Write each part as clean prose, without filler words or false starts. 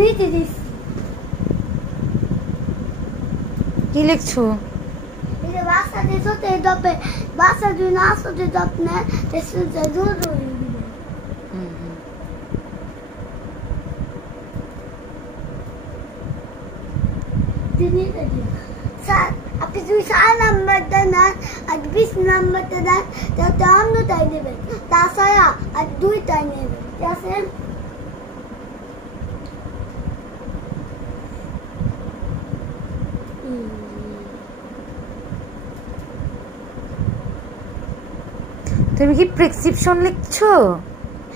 নিতে দিচ্ছি। কি লিখছো? এই যে বাচ্চাদের সাথে দপে বাচ্চা যদি না সাথে দপ নেয় সে দূর দূর স্যার আপনি যদি 4 নাম্বারটা নেন আর 20 নাম্বারটা দেন তাহলে অন্যটাই নেবেন, তাছাড়া আর 2টাই নেবেন, ঠিক আছে? তুমি কি প্রেসক্রিপশন লিখছো?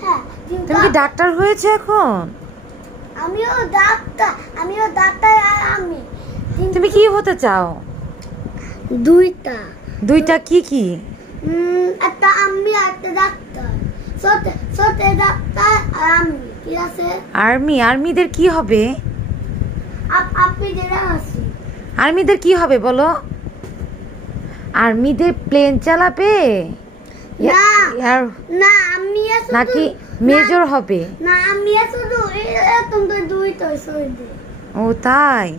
হ্যাঁ। তুমি কি ডাক্তার হয়েছে এখন? আমিও ডাক্তার আর আমি। তুমি কি হতে চাও? দুইটা কি কি? একটা আমি আর একটা ডাক্তার, ছোট ডাক্তার আর আমি, ঠিক আছে? আর্মিদের কি হবে? আপনি যেটা আছে আর্মিদের কি হবে বলো? আর্মিদের প্লেন চালাবে না আমি নাকি মেজর হবে? না আমি শুধু এরকম তো দুইটাই সইদে। ও তাই?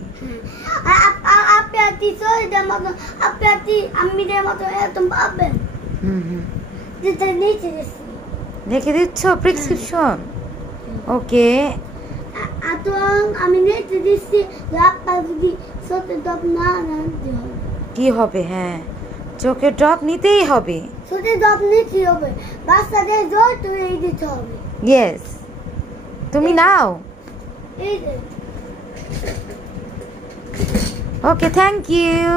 আপনি সইদের মতো আপনি আমিদের মতো এরকম পাবেন। যেটা নিচে লিখে দিচ্ছ প্রেসক্রিপশন? ওকে। আমি নিচে দিচ্ছি যে আপনার যদি চোখের ড্রপ না নিতে হবে। কি হবে? হ্যাঁ, চোখের ড্রপ নিতেই হবে। চোখের ড্রপ নিতে হবে, বাচ্চাদের জোর তুলে দিতে হবে। ইয়েস, তুমি নাও। এই যে ওকে, থ্যাংক ইউ।